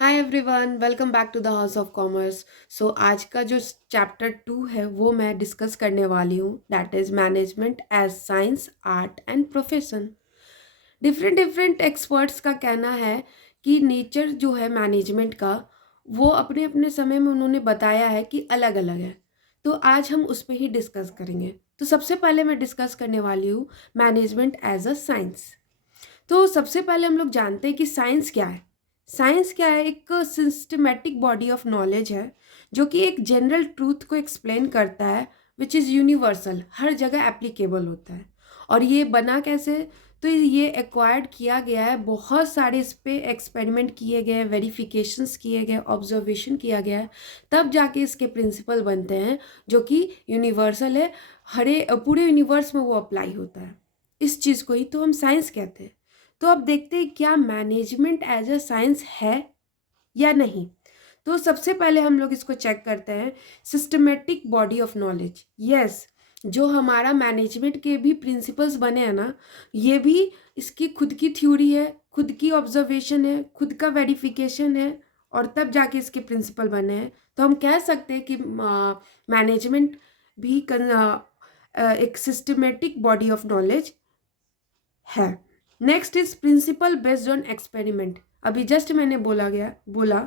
Hi everyone, welcome back to the house of commerce. So आज का जो chapter 2 है वो मैं डिस्कस करने वाली हूँ, that is management as science, art and profession. Different different experts का कहना है कि नेचर जो है मैनेजमेंट का, वो अपने अपने समय में उन्होंने बताया है कि अलग अलग है। तो आज हम उस पर ही डिस्कस करेंगे। तो सबसे पहले मैं डिस्कस करने वाली हूँ मैनेजमेंट एज अ साइंस। तो सबसे पहले हम लोग जानते हैं कि साइंस क्या है। साइंस क्या है? एक सिस्टमेटिक बॉडी ऑफ नॉलेज है जो कि एक जनरल ट्रूथ को एक्सप्लेन करता है, विच इज़ यूनिवर्सल, हर जगह एप्लीकेबल होता है। और ये बना कैसे? तो ये एक्वायर्ड किया गया है, बहुत सारे इस पे एक्सपेरिमेंट किए गए, वेरिफिकेशंस किए गए, ऑब्जर्वेशन किया गया है, तब जाके इसके प्रिंसिपल बनते हैं जो कि यूनिवर्सल है। हरे पूरे यूनिवर्स में वो अप्लाई होता है। इस चीज़ को ही तो हम साइंस कहते हैं। तो अब देखते हैं क्या मैनेजमेंट एज अ साइंस है या नहीं। तो सबसे पहले हम लोग इसको चेक करते हैं, systematic body of knowledge. Yes, जो हमारा मैनेजमेंट के भी प्रिंसिपल्स बने हैं ना, ये भी इसकी खुद की थ्योरी है, खुद की ऑब्जर्वेशन है, खुद का वेरिफिकेशन है, और तब जाके इसके प्रिंसिपल बने हैं। तो हम कह सकते हैं कि मैनेजमेंट भी एक सिस्टमेटिक बॉडी ऑफ नॉलेज है। Next is principle based on experiment. अभी जस्ट मैंने बोला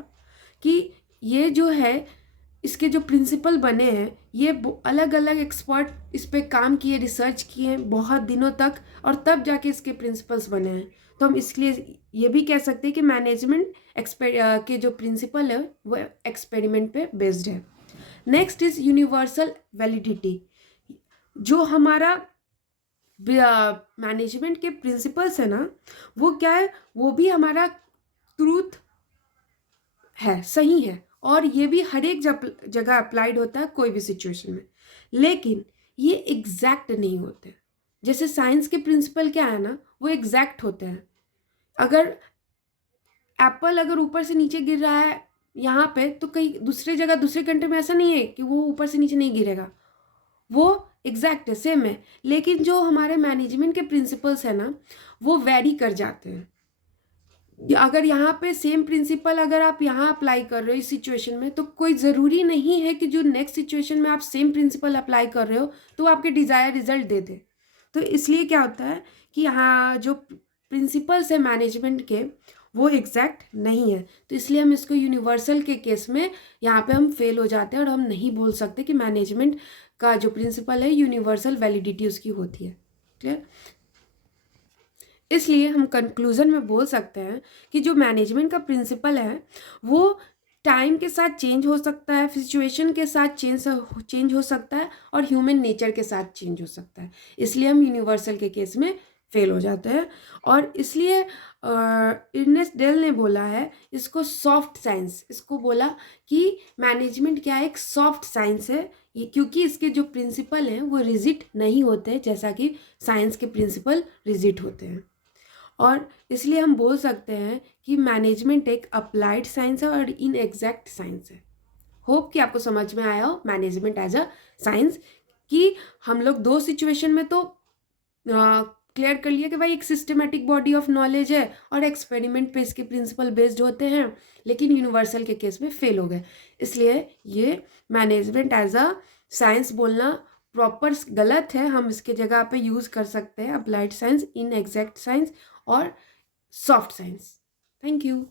कि ये जो है, इसके जो प्रिंसिपल बने हैं, ये अलग अलग एक्सपर्ट इस पे काम किए, रिसर्च किए हैं बहुत दिनों तक, और तब जाके इसके प्रिंसिपल्स बने हैं। तो हम इसलिए ये भी कह सकते हैं कि मैनेजमेंट के जो प्रिंसिपल है वो एक्सपेरिमेंट पे बेस्ड है। Next is universal validity. जो हमारा मैनेजमेंट के प्रिंसिपल्स है ना, वो क्या है? वो भी हमारा ट्रूथ है, सही है, और ये भी हर एक जगह अप्लाइड होता है कोई भी सिचुएशन में। लेकिन ये एग्जैक्ट नहीं होते। जैसे साइंस के प्रिंसिपल क्या है ना, वो एग्जैक्ट होते हैं। अगर एप्पल अगर ऊपर से नीचे गिर रहा है यहाँ पे, तो कहीं दूसरी जगह, दूसरे कंट्री में ऐसा नहीं है कि वो ऊपर से नीचे नहीं गिरेगा, वो एग्जैक्ट है, सेम है। लेकिन जो हमारे मैनेजमेंट के प्रिंसिपल्स है ना, वो वेरी कर जाते हैं। अगर यहाँ पे सेम प्रिंसिपल अगर आप यहाँ अप्लाई कर रहे हो इस सिचुएशन में, तो कोई ज़रूरी नहीं है कि जो नेक्स्ट सिचुएशन में आप सेम प्रिंसिपल अप्लाई कर रहे हो तो आपके डिज़ायर रिजल्ट दे दे। तो इसलिए क्या होता है कि यहाँ जो प्रिंसिपल्स है मैनेजमेंट के, वो एग्जैक्ट नहीं है। तो इसलिए हम इसको यूनिवर्सल के केस में यहाँ पे हम फेल हो जाते हैं, और हम नहीं बोल सकते कि मैनेजमेंट का जो प्रिंसिपल है यूनिवर्सल वैलिडिटी उसकी होती है। क्लियर? इसलिए हम कंक्लूजन में बोल सकते हैं कि जो मैनेजमेंट का प्रिंसिपल है वो टाइम के साथ चेंज हो सकता है, सिचुएशन के साथ चेंज हो सकता है, और ह्यूमन नेचर के साथ चेंज हो सकता है। इसलिए हम यूनिवर्सल के केस में फेल हो जाते हैं। और इसलिए इर्नेस्ट डेल ने बोला है इसको सॉफ्ट साइंस, इसको बोला कि मैनेजमेंट क्या है, एक सॉफ्ट साइंस है, ये क्योंकि इसके जो प्रिंसिपल हैं वो रिजिड नहीं होते जैसा कि साइंस के प्रिंसिपल रिजिड होते हैं। और इसलिए हम बोल सकते हैं कि मैनेजमेंट एक अप्लाइड साइंस है और इन एग्जैक्ट साइंस है। होप कि आपको समझ में आया हो मैनेजमेंट एज अ साइंस, कि हम लोग दो सिचुएशन में तो क्लियर कर लिया कि भाई एक सिस्टमेटिक बॉडी ऑफ नॉलेज है और एक्सपेरिमेंट पे इसके प्रिंसिपल बेस्ड होते हैं, लेकिन यूनिवर्सल के केस में फेल हो गए। इसलिए ये मैनेजमेंट एज अ साइंस बोलना प्रॉपर गलत है। हम इसके जगह पे यूज़ कर सकते हैं applied science, in exact science और सॉफ्ट साइंस। Thank you.